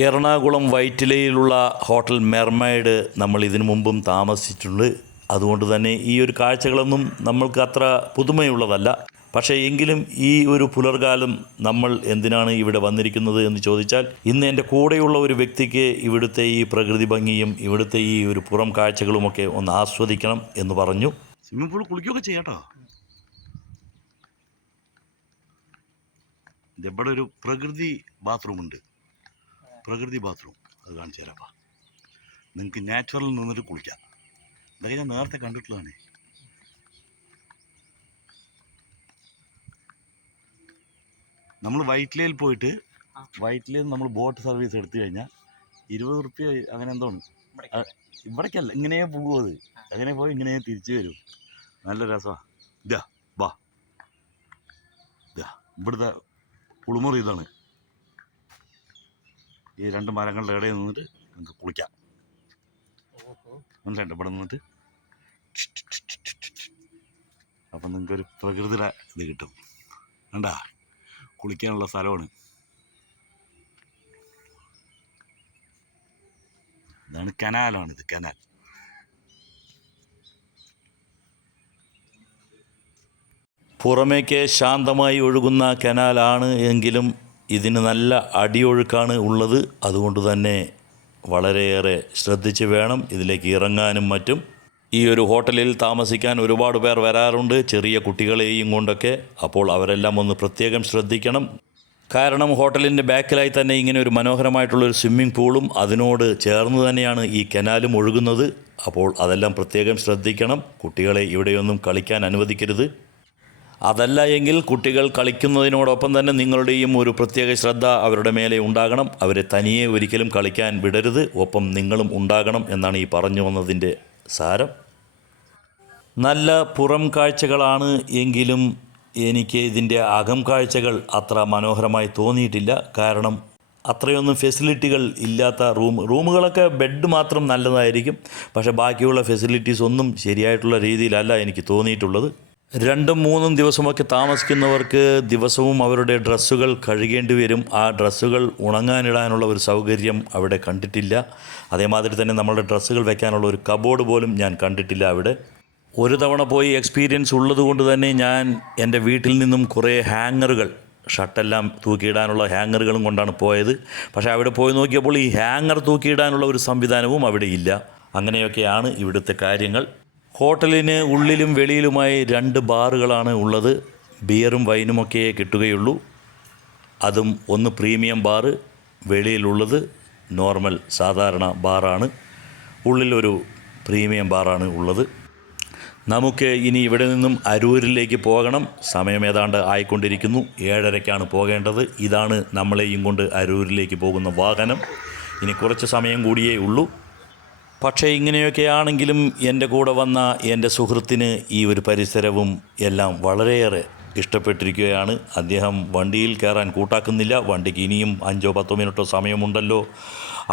Ernakulam വൈറ്റിലയിലുള്ള hotel mermaid നമ്മൾ ഇതിനു മുമ്പും താമസിച്ചിട്ടുണ്ട്. അതുകൊണ്ട് തന്നെ ഈ ഒരു കാഴ്ചകളൊന്നും നമ്മൾക്ക് അത്ര പുതുമയുള്ളതല്ല. പക്ഷേ എങ്കിലും ഈ ഒരു പുലർകാലം നമ്മൾ എന്തിനാണ് ഇവിടെ വന്നിരിക്കുന്നത് എന്ന് ചോദിച്ചാൽ, ഇന്ന് എൻ്റെ കൂടെയുള്ള ഒരു വ്യക്തിക്ക് ഇവിടുത്തെ ഈ പ്രകൃതി ഭംഗിയും ഇവിടുത്തെ ഈ ഒരു പുറം കാഴ്ചകളുമൊക്കെ ഒന്ന് ആസ്വദിക്കണം എന്ന് പറഞ്ഞു. സ്വിമ്മിംഗ് പൂൾ കുളിക്കുകയൊക്കെ ചെയ്യാട്ടോ. ഇവിടെ ഒരു പ്രകൃതി ബാത്റൂം ഉണ്ട്, പ്രകൃതി ബാത്റൂം. അത് കാണിച്ചു തരാപ്പാ. നിങ്ങൾക്ക് നാച്ചുറലിൽ നിന്നിട്ട് കുളിക്കാം. ഇതൊക്കെ ഞാൻ നേരത്തെ കണ്ടിട്ടുള്ളതാണ്. നമ്മൾ വൈറ്റിലയിൽ പോയിട്ട് വൈറ്റിലയിൽ നമ്മൾ ബോട്ട് സർവീസ് എടുത്തു കഴിഞ്ഞാൽ 20 റുപ്യ അങ്ങനെ എന്തോ ആണ്. ഇവിടേക്കല്ല, ഇങ്ങനെ പോകും. അത് അങ്ങനെ പോയി ഇങ്ങനെ തിരിച്ചു വരും. നല്ല രസമാണ്. ഇതാ ബാ, ഇതാ ഇവിടുത്തെ കുളിമുറി ഇതാണ്. ഈ 2 മരങ്ങളുടെ ഇടയിൽ നിന്നിട്ട് നമുക്ക് കുളിക്കാം. മനസ്സിലായിട്ട് ഇവിടെ നിന്നിട്ട് അപ്പം നിങ്ങൾക്കൊരു പ്രകൃതിയുടെ ഇത് കിട്ടും. കണ്ടാ, കുളിക്കാനുള്ള സ്ഥലമാണ്. ഇതാണ് കനാലാണിത്, കനാൽ. പുറമേക്ക് ശാന്തമായി ഒഴുകുന്ന കനാലാണ് എങ്കിലും ഇതിന് നല്ല അടിയൊഴുക്കാണ് ഉള്ളത്. അതുകൊണ്ട് തന്നെ വളരെയേറെ ശ്രദ്ധിച്ച് വേണം ഇതിലേക്ക് ഇറങ്ങാനും മറ്റും. ഈ ഒരു ഹോട്ടലിൽ താമസിക്കാൻ ഒരുപാട് പേർ വരാറുണ്ട്, ചെറിയ കുട്ടികളെയും കൊണ്ടൊക്കെ. അപ്പോൾ അവരെല്ലാം ഒന്ന് പ്രത്യേകം ശ്രദ്ധിക്കണം. കാരണം ഹോട്ടലിൻ്റെ ബാക്കിലായി തന്നെ ഇങ്ങനെ ഒരു മനോഹരമായിട്ടുള്ളൊരു സ്വിമ്മിംഗ് പൂളും അതിനോട് ചേർന്ന് തന്നെയാണ് ഈ കനാലും ഒഴുകുന്നത്. അപ്പോൾ അതെല്ലാം പ്രത്യേകം ശ്രദ്ധിക്കണം. കുട്ടികളെ ഇവിടെയൊന്നും കളിക്കാൻ അനുവദിക്കരുത്. അതല്ല എങ്കിൽ കുട്ടികൾ കളിക്കുന്നതിനോടൊപ്പം തന്നെ നിങ്ങളുടെയും ഒരു പ്രത്യേക ശ്രദ്ധ അവരുടെ മേലെ ഉണ്ടാകണം. അവരെ തനിയെ ഒരിക്കലും കളിക്കാൻ വിടരുത്. ഒപ്പം നിങ്ങളും ഉണ്ടാകണം എന്നാണ് ഈ പറഞ്ഞു വന്നതിൻ്റെ സാരം. നല്ല പുറം കാഴ്ചകളാണ് എങ്കിലും എനിക്ക് ഇതിൻ്റെ അകം കാഴ്ചകൾ അത്ര മനോഹരമായി തോന്നിയിട്ടില്ല. കാരണം അത്രയൊന്നും ഫെസിലിറ്റികൾ ഇല്ലാത്ത റൂമുകളൊക്കെ ബെഡ് മാത്രം നല്ലതായിരിക്കും. പക്ഷേ ബാക്കിയുള്ള ഫെസിലിറ്റീസ് ഒന്നും ശരിയായിട്ടുള്ള രീതിയിലല്ല എനിക്ക് തോന്നിയിട്ടുള്ളത്. 2-3 ദിവസമൊക്കെ താമസിക്കുന്നവർക്ക് ദിവസവും അവരുടെ ഡ്രസ്സുകൾ കഴുകേണ്ടി വരും. ആ ഡ്രസ്സുകൾ ഉണങ്ങാനിടാനുള്ള ഒരു സൗകര്യം അവിടെ കണ്ടിട്ടില്ല. അതേമാതിരി തന്നെ നമ്മളുടെ ഡ്രസ്സുകൾ വെക്കാനുള്ള ഒരു കബോർഡ് പോലും ഞാൻ കണ്ടിട്ടില്ല അവിടെ. ഒരു തവണ പോയി എക്സ്പീരിയൻസ് ഉള്ളതുകൊണ്ട് തന്നെ ഞാൻ എൻ്റെ വീട്ടിൽ നിന്നും കുറേ ഹാങ്ങറുകൾ, ഷർട്ടെല്ലാം തൂക്കിയിടാനുള്ള ഹാങ്ങറുകളും കൊണ്ടാണ് പോയത്. പക്ഷേ അവിടെ പോയി നോക്കിയപ്പോൾ ഈ ഹാങ്ങർ തൂക്കിയിടാനുള്ള ഒരു സംവിധാനവും അവിടെ ഇല്ല. അങ്ങനെയൊക്കെയാണ് ഇവിടുത്തെ കാര്യങ്ങൾ. ഹോട്ടലിന് ഉള്ളിലും വെളിയിലുമായി 2 ബാറുകളാണ് ഉള്ളത്. ബിയറും വൈനുമൊക്കെ കിട്ടുകയുള്ളൂ. അതും ഒന്ന് പ്രീമിയം ബാറ്, വെളിയിലുള്ളത് നോർമൽ സാധാരണ ബാറാണ്. ഉള്ളിലൊരു പ്രീമിയം ബാറാണ് ഉള്ളത്. നമുക്ക് ഇനി ഇവിടെ നിന്നും അരൂരിലേക്ക് പോകണം. സമയം ഏതാണ്ട് ആയിക്കൊണ്ടിരിക്കുന്നു. 7:30ക്കാണ് പോകേണ്ടത്. ഇതാണ് നമ്മളെയും കൊണ്ട് അരൂരിലേക്ക് പോകുന്ന വാഹനം. ഇനി കുറച്ച് സമയം കൂടിയേ ഉള്ളൂ. പക്ഷേ ഇങ്ങനെയൊക്കെ ആണെങ്കിലും എൻ്റെ കൂടെ വന്ന എൻ്റെ സുഹൃത്തിന് ഈ ഒരു പരിസരവും എല്ലാം വളരെയേറെ ഇഷ്ടപ്പെട്ടിരിക്കുകയാണ്. അദ്ദേഹം വണ്ടിയിൽ കയറാൻ കൂട്ടാക്കുന്നില്ല. വണ്ടിക്ക് ഇനിയും 5-10 മിനിറ്റോ സമയമുണ്ടല്ലോ,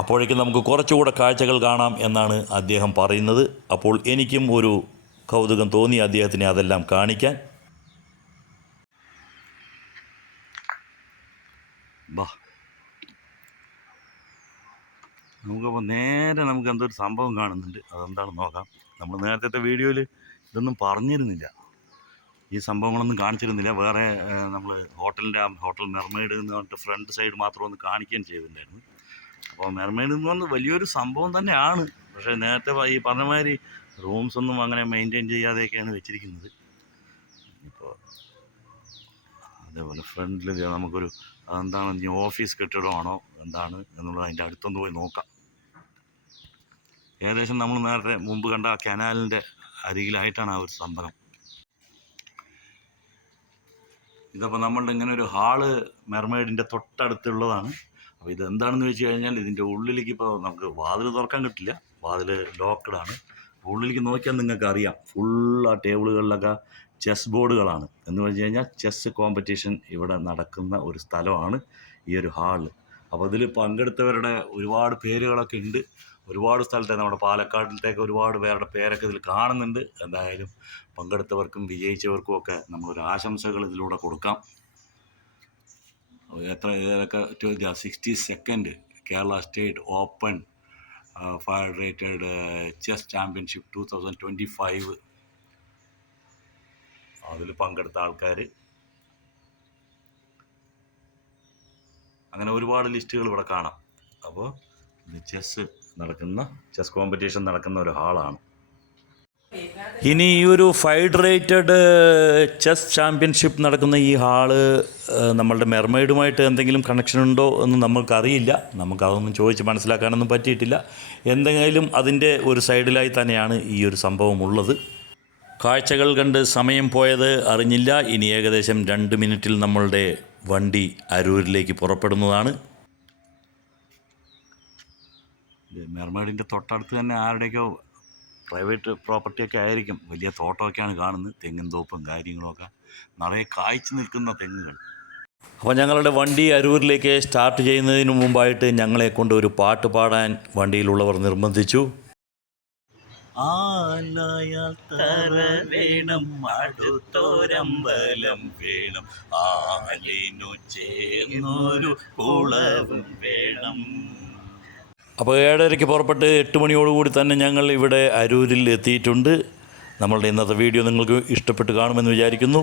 അപ്പോഴേക്കും നമുക്ക് കുറച്ചുകൂടെ കാഴ്ചകൾ കാണാം എന്നാണ് അദ്ദേഹം പറയുന്നത്. അപ്പോൾ എനിക്കും ഒരു കൗതുകം തോന്നി അദ്ദേഹത്തിനെ അതെല്ലാം കാണിക്കാൻ. ബാ, നമുക്കപ്പോൾ നേരെ നമുക്ക് എന്തൊരു സംഭവം കാണുന്നുണ്ട്. അതെന്താണെന്ന് നോക്കാം. നമ്മൾ നേരത്തെ വീഡിയോയിൽ ഇതൊന്നും പറഞ്ഞിരുന്നില്ല, ഈ സംഭവങ്ങളൊന്നും കാണിച്ചിരുന്നില്ല. വേറെ നമ്മൾ ഹോട്ടൽ മെർമൈഡ് എന്ന് പറഞ്ഞിട്ട് ഫ്രണ്ട് സൈഡ് മാത്രം ഒന്ന് കാണിക്കുകയും ചെയ്തിട്ടുണ്ടായിരുന്നു. അപ്പോൾ മെർമൈഡ് എന്ന് പറഞ്ഞാൽ വലിയൊരു സംഭവം തന്നെയാണ്. പക്ഷേ നേരത്തെ ഈ പറഞ്ഞ മാതിരി റൂംസൊന്നും അങ്ങനെ മെയിൻറ്റെയിൻ ചെയ്യാതെയൊക്കെയാണ് വെച്ചിരിക്കുന്നത്. ഇപ്പോൾ അതേപോലെ ഫ്രണ്ടിൽ നമുക്കൊരു അതെന്താണ്, ഇനി ഓഫീസ് കെട്ടിടമാണോ എന്താണ് എന്നുള്ളത് അതിൻ്റെ അടുത്തൊന്ന് പോയി നോക്കാം. ഏകദേശം നമ്മൾ നേരത്തെ മുമ്പ് കണ്ട ആ കനാലിൻ്റെ അരികിലായിട്ടാണ് ആ ഒരു സംഭവം. ഇതപ്പോൾ നമ്മളുടെ ഇങ്ങനെ ഒരു ഹാള് മെർമൈഡിൻ്റെ തൊട്ടടുത്തുള്ളതാണ്. അപ്പോൾ ഇതെന്താണെന്ന് വെച്ച് കഴിഞ്ഞാൽ ഇതിൻ്റെ ഉള്ളിലേക്ക് ഇപ്പോൾ നമുക്ക് വാതിൽ തുറക്കാൻ കിട്ടില്ല, വാതിൽ ലോക്ക്ഡാണ്. ഉള്ളിലേക്ക് നോക്കിയാൽ നിങ്ങൾക്ക് അറിയാം, ഫുൾ ആ ടേബിളുകളിലൊക്കെ ചെസ് ബോർഡുകളാണ്. എന്ന് വെച്ച് കഴിഞ്ഞാൽ ചെസ് കോമ്പറ്റീഷൻ ഇവിടെ നടക്കുന്ന ഒരു സ്ഥലമാണ് ഈ ഒരു ഹാള്. അപ്പോൾ ഇതിൽ പങ്കെടുത്തവരുടെ ഒരുപാട് പേരുകളൊക്കെ ഉണ്ട്. ഒരുപാട് സ്ഥലത്തെ നമ്മുടെ പാലക്കാടിലത്തേക്ക് ഒരുപാട് പേരുടെ പേരൊക്കെ ഇതിൽ കാണുന്നുണ്ട്. എന്തായാലും പങ്കെടുത്തവർക്കും വിജയിച്ചവർക്കും ഒക്കെ നമ്മളൊരു ആശംസകൾ ഇതിലൂടെ കൊടുക്കാം. എത്ര ഇതിലൊക്കെ 60 second Kerala State Open Federated Chess Championship 2025 അതിൽ പങ്കെടുത്ത ആൾക്കാർ, അങ്ങനെ ഒരുപാട് ലിസ്റ്റുകൾ ഇവിടെ കാണാം. അപ്പോൾ ഇത് ചെസ് കോമ്പറ്റീഷൻ നടക്കുന്ന ഒരു ഹാളാണ്. ഇനി ഈ ഒരു ഫെഡറേറ്റഡ് ചെസ് ചാമ്പ്യൻഷിപ്പ് നടക്കുന്ന ഈ ഹാള് നമ്മളുടെ മെർമെയ്ഡുമായിട്ട് എന്തെങ്കിലും കണക്ഷൻ ഉണ്ടോ എന്ന് നമുക്കറിയില്ല. നമുക്കതൊന്നും ചോദിച്ച് മനസ്സിലാക്കാനൊന്നും പറ്റിയിട്ടില്ല. എന്തെങ്കിലും അതിൻ്റെ ഒരു സൈഡിലായി തന്നെയാണ് ഈ ഒരു സംഭവം ഉള്ളത്. കാഴ്ചകൾ കണ്ട് സമയം പോയത് അറിഞ്ഞില്ല. ഇനി ഏകദേശം 2 മിനിറ്റിൽ നമ്മളുടെ വണ്ടി അരൂരിലേക്ക് പുറപ്പെടുന്നതാണ്. മെർമെയ്ഡിൻ്റെ തൊട്ടടുത്ത് തന്നെ ആരുടെയൊക്കെ പ്രൈവറ്റ് പ്രോപ്പർട്ടിയൊക്കെ ആയിരിക്കും. വലിയ തോട്ടമൊക്കെയാണ് കാണുന്നത്, തെങ്ങും തോപ്പും കാര്യങ്ങളുമൊക്കെ, നിറയെ കായ്ച്ചു നിൽക്കുന്ന തെങ്ങുകൾ. അപ്പോൾ ഞങ്ങളുടെ വണ്ടി അരൂരിലേക്ക് സ്റ്റാർട്ട് ചെയ്യുന്നതിന് മുമ്പായിട്ട് ഞങ്ങളെ കൊണ്ട് ഒരു പാട്ട് പാടാൻ വണ്ടിയിലുള്ളവർ നിർബന്ധിച്ചു. ആലായാൽ തറ വേണം, അടുത്തോരമ്പലം വേണം, ആലിനു ചേർന്നൊരു കുളവും വേണം. അപ്പോൾ 7:30 പുറപ്പെട്ട് 8 മണിയോടുകൂടി തന്നെ ഞങ്ങൾ ഇവിടെ അരൂരിൽ എത്തിയിട്ടുണ്ട്. നമ്മളുടെ ഇന്നത്തെ വീഡിയോ നിങ്ങൾക്ക് ഇഷ്ടപ്പെട്ട് കാണുമെന്ന് വിചാരിക്കുന്നു.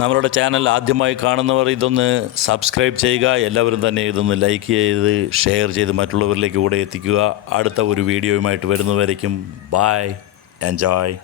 നമ്മളുടെ ചാനൽ ആദ്യമായി കാണുന്നവർ ഇതൊന്ന് സബ്സ്ക്രൈബ് ചെയ്യുക. എല്ലാവരും തന്നെ ഇതൊന്ന് ലൈക്ക് ചെയ്ത് ഷെയർ ചെയ്ത് മറ്റുള്ളവരിലേക്ക് കൂടെ എത്തിക്കുക. അടുത്ത ഒരു വീഡിയോയുമായിട്ട് വരുന്നവരേക്കും ബൈ, എൻജോയ്.